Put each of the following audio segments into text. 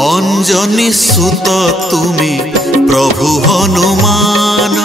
अंजनी सुत तुमी प्रभु हनुमान,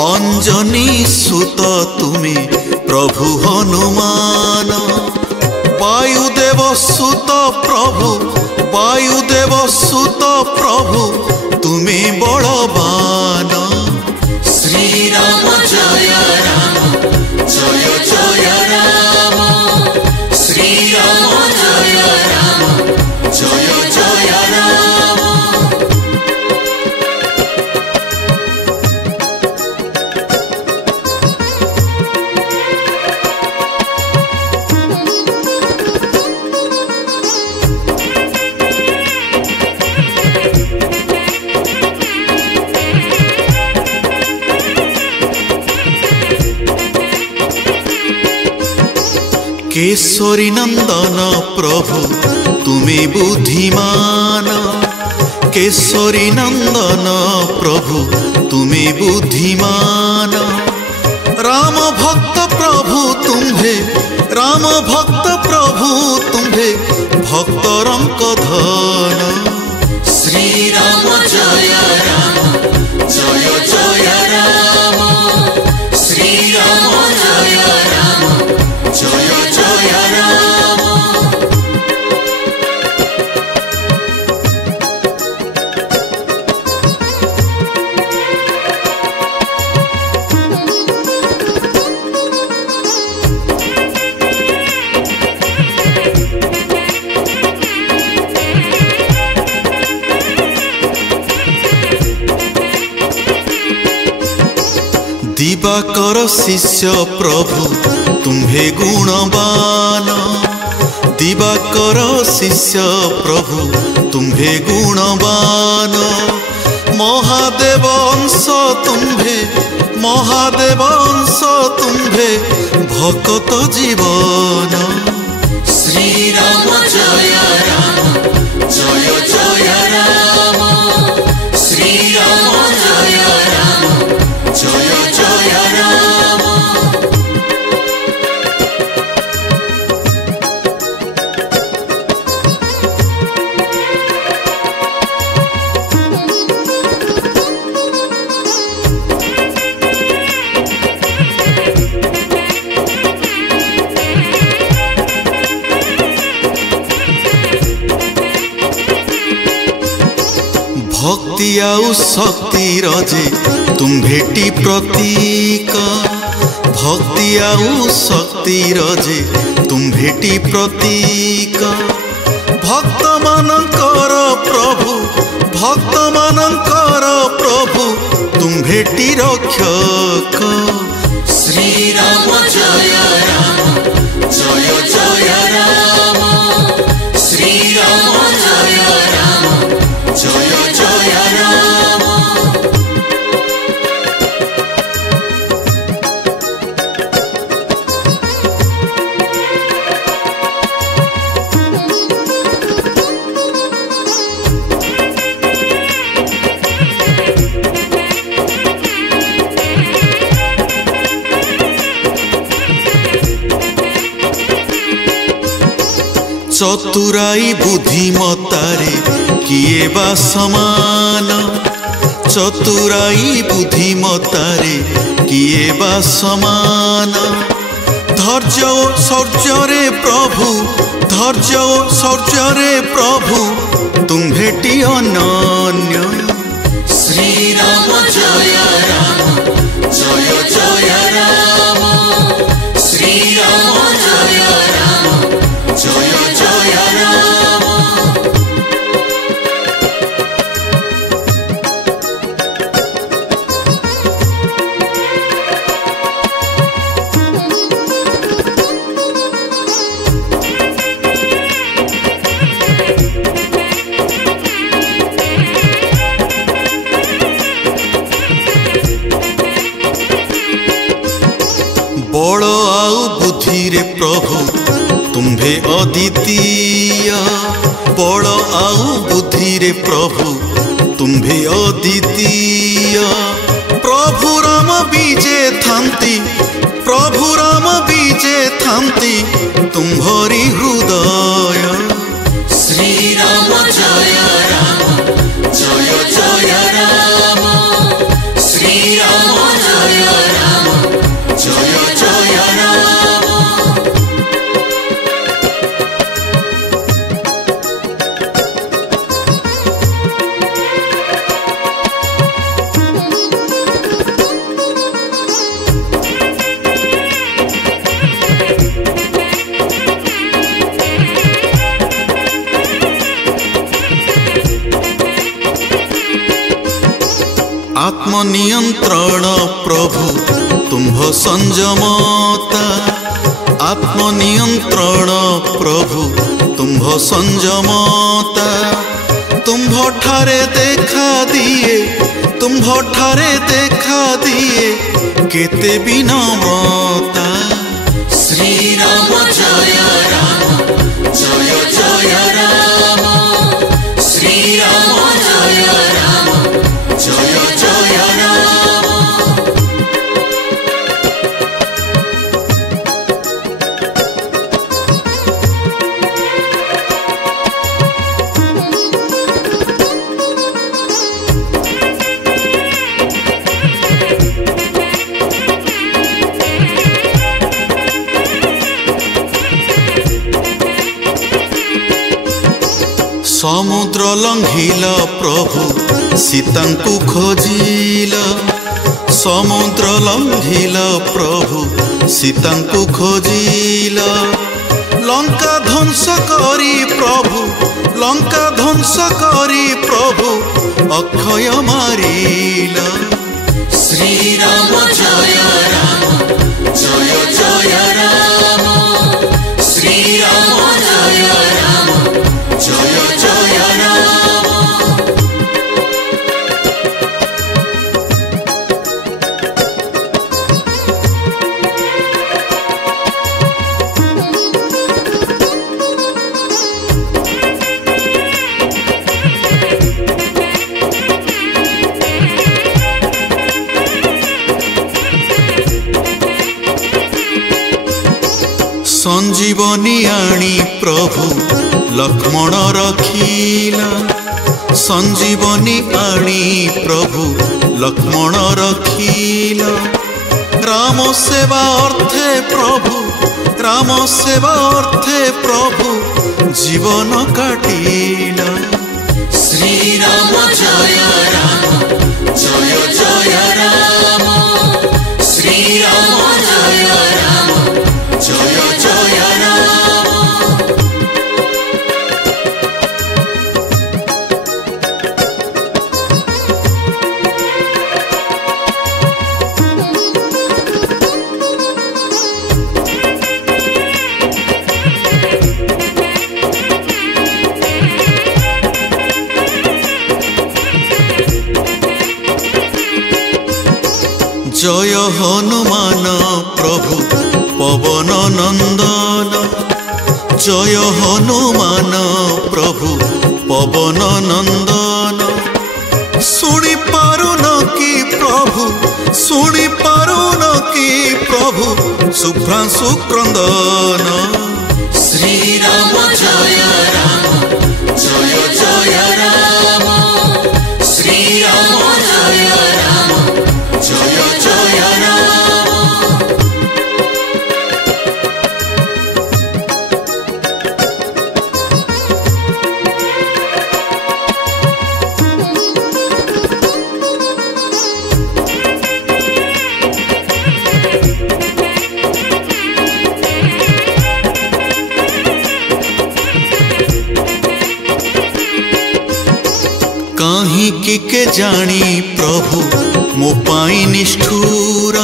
अंजनी सुत तुमी प्रभु हनुमान। वायुदेव सुत प्रभु, वायुदेव सुत प्रभु तुमी बलवान। श्री राम जय राम जय जय राम, श्री राम जय राम जय जय राम। केशरी नंदन प्रभु तुमी बुद्धिमान, केशरी नंदन प्रभु तुमी बुद्धिमान। राम भक्त प्रभु तुम्हे, राम भक्त प्रभु तुम्हे भक्तरंक धन। श्री राम जय राम जय जय राम, श्री राम जय राम जय जय राम। दिवाकर शिष्य प्रभु तुम्हे गुणवान, दिवाकर शिष्य प्रभु तुम्हे गुणवान। महादेव अंश तुम्हे, महादेव अंश तुम्हे भक्त जीवन। श्री राम जय राम जय जय राम, श्री राम जय राम जय जय राम। भक्ति आउ शक्ति रजे तुम भेटी प्रतीक, भक्ति आउ शक्ति रजे तुम भेटी प्रतीक। भक्त मानकर प्रभु, भक्त मानकर प्रभु तुम भेटी रक्षक। श्री राम जय राम जय जय राम, श्री राम जय राम जय जय राम। चतुराई बुद्धिमतारे किए बा समान, चतुराई बुद्धिमतारे किए बा समान। धैर्य ओ शौर्य प्रभु, धैर्य ओ शौर्य प्रभु तुम भेटी अनन्य। श्री राम जय राम जय जय राम, श्री राम जय राम जय जय राम। बल आउ बुद्धि रे प्रभु तुम्भे अद्वितीय बल आउ बुद्धि रे प्रभु तुम्भे अद्वितीय प्रभु राम बीजे थांती प्रभु राम बीजे थांती तुम्हारी हृदय श्री राम जय जय राम श्री राम जय जय राम। आत्मनियंत्रण प्रभु तुम्भ संयमता आत्मनियंत्रण प्रभु तुम्भ संयमता तुम्भ ठारे देखा दिए तुम्भ ठारे देखा दिए केते विनम्रता श्री राम जय जय राम श्री राम जय जय राम। समुद्र लंघिला प्रभु सीतांकु खोजिला समुद्र लंघिला प्रभु सीतांकु खोजिला लंका ध्वंस करी प्रभु लंका ध्वंस करी प्रभु अक्षय मारिला श्री राम जय जय राम श्री राम जय जय राम। संजीवनी आनी प्रभु लक्ष्मण रखिला संजीवनी आनी प्रभु लक्ष्मण रखिला राम सेवा अर्थे प्रभु राम सेवा अर्थे प्रभु जीवन काटिला श्री राम जय जय राम श्री राम जय जय राम। जय हनुमान प्रभु पवन नंदन जय हनुमान प्रभु पवन नंदन शुणी पारुन कि प्रभु शुणी पारुन कि प्रभु शुभ्रांशु क्रंदन श्री राम जय जय राम श्री राम जय जय राम। कहीं के जानी प्रभु मो पाई निष्ठुर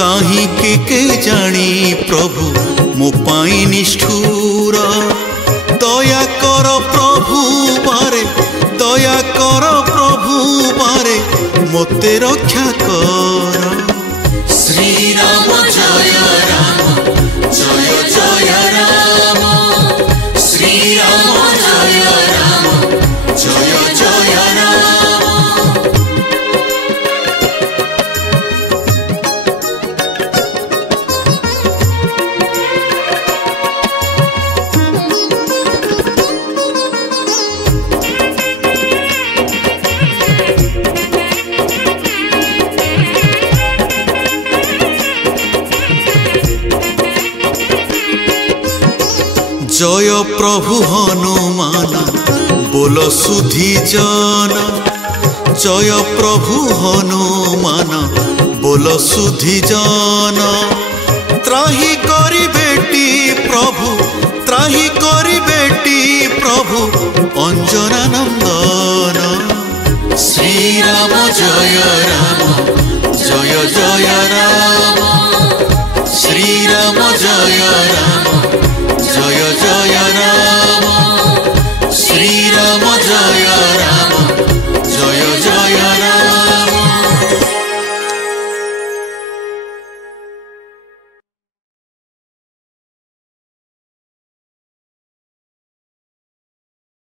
कहीं के जानी प्रभु मो पाई निष्ठुर दया कर प्रभु बारे दया कर प्रभु बारे मोते रक्षा कर श्री राम जय जय प्रभु हनुमान बोल सुधी जन जय प्रभु हनुमान बोल सुधी जन त्राही करी बेटी प्रभु त्राही करी बेटी प्रभु अंजना नंदन श्री राम जय जय राम श्री राम जय जय राम श्री राम जय